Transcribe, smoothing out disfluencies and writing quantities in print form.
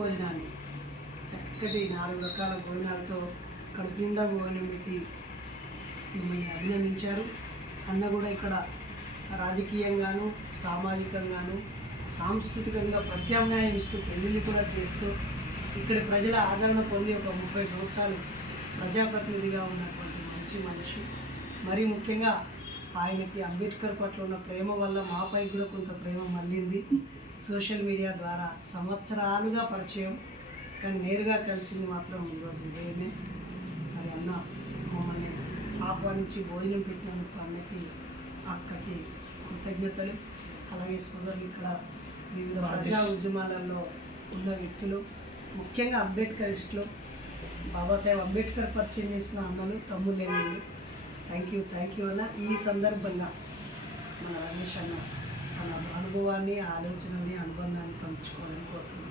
భోజనాన్ని చక్కటి 4 రకాల భోజనాలతో కడుపు నిండా భోజనం పెట్టి మిమ్మల్ని అభినందించారు. అన్న కూడా ఇక్కడ రాజకీయంగాను, సామాజికంగాను, సాంస్కృతికంగా ప్రత్యామ్నాయం ఇస్తూ పెళ్ళిళ్ళు కూడా చేస్తూ ఇక్కడ ప్రజల ఆదరణ పొంది ఒక 30 సంవత్సరాలు ప్రజాప్రతినిధిగా ఉన్నటువంటి మంచి మనిషి. మరీ ముఖ్యంగా ఆయనకి అంబేద్కర్ పట్ల ఉన్న ప్రేమ వల్ల మాపై కూడా కొంత ప్రేమ మళ్ళింది. సోషల్ మీడియా ద్వారా సంవత్సరాలుగా పరిచయం, కానీ నేరుగా కలిసింది మాత్రం ఈరోజు ఉదయమే. మరి అన్న మమ్మల్ని ఆహ్వానించి భోజనం పెట్టినందుకు అన్నకి, అక్కకి కృతజ్ఞతలు. అలాగే సోదరులు ఇక్కడ వివిధ ప్రజా ఉద్యమాలలో ఉన్న వ్యక్తులు, ముఖ్యంగా అంబేద్కరిస్టులు, బాబాసాహెబ్ అంబేద్కర్ పరిచయం చేసిన అన్నలు, తమ్ముళ్ళేనండి. థ్యాంక్ యూ అన్న. ఈ సందర్భంగా మన రమేష్ అన్న తన అనుభవాన్ని, ఆలోచనని, అనుబంధాన్ని పంచుకోవాలని కోరుతున్నాను.